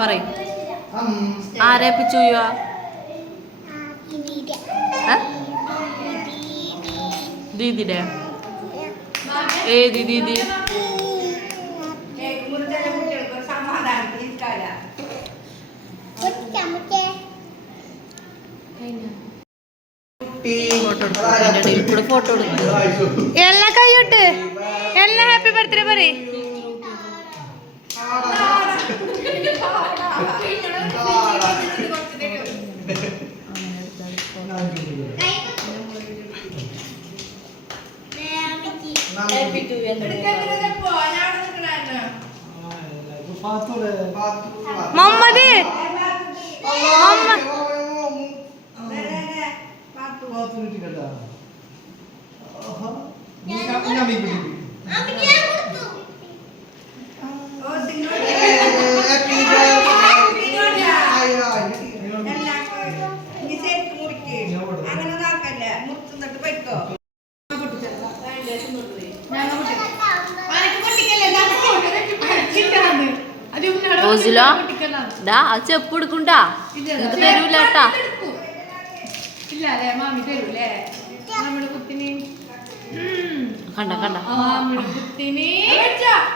പറയും. ആരെ പിച്ചുയ്യ ദീദിയുടെ. ഏത് ദീദി ഫോട്ടോ എല്ലാ കൈയോട്ട് എല്ലാ ഹാപ്പി ബർത്ത്ഡേ പറയ്. മുഹമ്മദ് റോസിലോ അത് ഇത് തരൂല കേട്ടാ. മാമി തരൂലേ. നമ്മുടെ കുത്തിന് കണ്ട കണ്ട.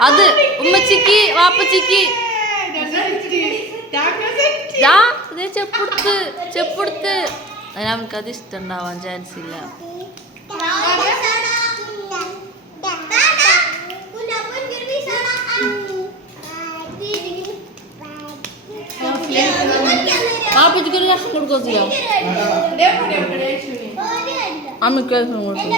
അത് ഉമ്മച്ചിക്ക് വാപ്പച്ചിക്ക്. ചെപ്പെടുത്ത് ചെപ്പെടുത്ത് അതിന് നമുക്കത് ഇഷ്ടം ഉണ്ടാവാൻ ചാൻസ് ഇല്ല. ഒരു കഷ്ണം കൊടുക്കോ ചെയ്യാം? അമ്മയ്ക്ക് കഷ്ണം കൊടുക്കും.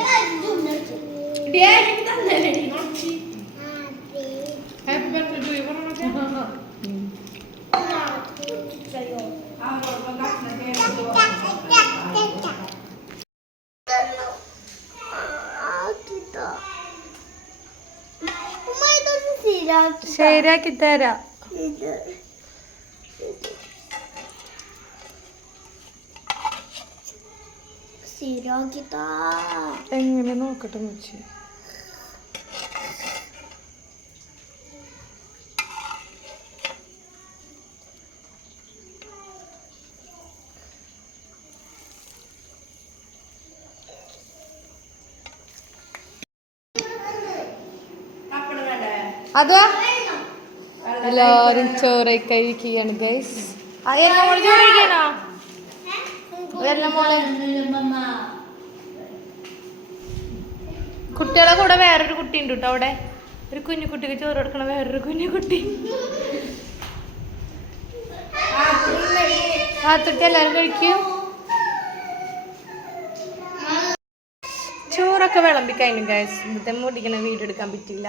ശരിയാക്കി തരാം. എങ്ങനെ നോക്കട്ടെ മുച്ചി? അതോ എല്ലാരും ചോറൊക്കെ കഴിക്കുകയാണ് ഗൈസ് ചോറ് കഴിക്കണോ എല്ലാം മോളെ കുട്ടികളെ കൂടെ വേറൊരു കുട്ടി ഉണ്ട് കേട്ടോ അവിടെ. ഒരു കുഞ്ഞു കുട്ടിക്ക് ചോറ് കൊടുക്കണ വേറൊരു കുഞ്ഞു കുട്ടി. ആത്തുട്ടി എല്ലാരും കഴിക്കും. ചോറൊക്കെ വിളമ്പി കഴിഞ്ഞു ഗൈസ് ഇന്നത്തെ മുടിക്കണ വീഡിയോ എടുക്കാൻ പറ്റില്ല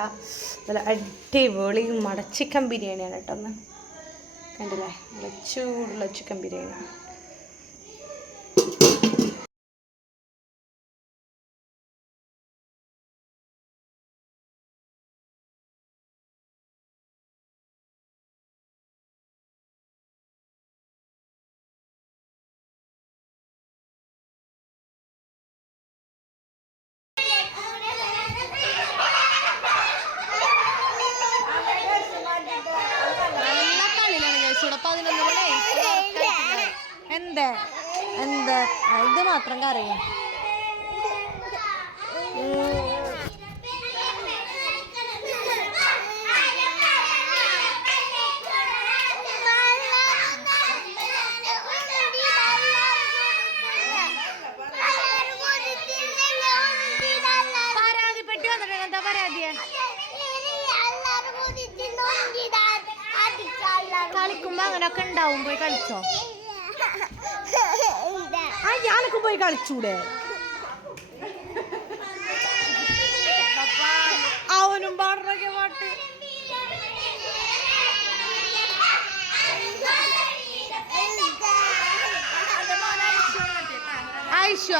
നല്ല അടിപൊളി മടച്ചിക്കൻ ചിക്കൻ ബിരിയാണിയാണ് കേട്ടോ ഒന്ന് കണ്ടില്ലേ? നല്ല ചൂടുള്ള ചിക്കൻ ബിരിയാണി എന്താ എന്താ? ഇത് മാത്രം കറിയും. കളിക്കുമ്പോ അങ്ങനെയൊക്കെ ഉണ്ടാവും. പോയി കളിച്ചോ? ഞാനൊക്കെ പോയി കളിച്ചൂടെ? അവനും പാടുന്നൊക്കെ പാട്ട്. ഐശ്വ.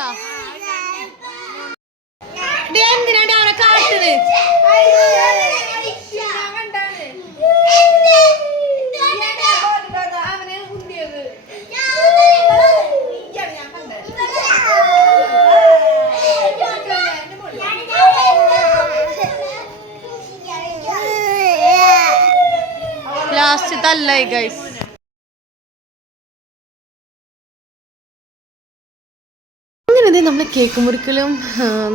ലാസ്റ്റ് തല്ലായി ഗൈസ് അങ്ങനെ നമ്മൾ കേക്ക് മുറിക്കലും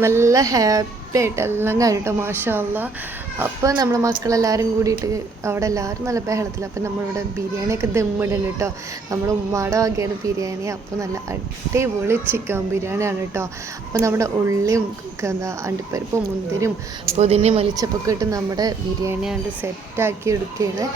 നല്ല ഹാപ്പി ആയിട്ട് എല്ലാം കഴിഞ്ഞിട്ടോ മാഷല്ല അപ്പോൾ നമ്മൾ മക്കളെല്ലാവരും കൂടിയിട്ട് അവിടെ എല്ലാവരും നല്ല ബഹളത്തിൽ അപ്പോൾ നമ്മളിവിടെ ബിരിയാണിയൊക്കെ ദമ്മിടുന്നുണ്ട് കേട്ടോ നമ്മുടെ ഉമ്മയുടെ വകയാണ് ബിരിയാണി. അപ്പോൾ നല്ല അടിപൊളി ചിക്കൻ ബിരിയാണിയാണ് കേട്ടോ അപ്പോൾ നമ്മുടെ ഉള്ളിയും എന്താ അണ്ടിപ്പരിപ്പും മുന്തിരിയും പൊതിനെയും വലിച്ചപ്പൊക്കെ ഇട്ട് നമ്മുടെ ബിരിയാണിയാണ്ട് സെറ്റാക്കി എടുക്കുകയാണ്.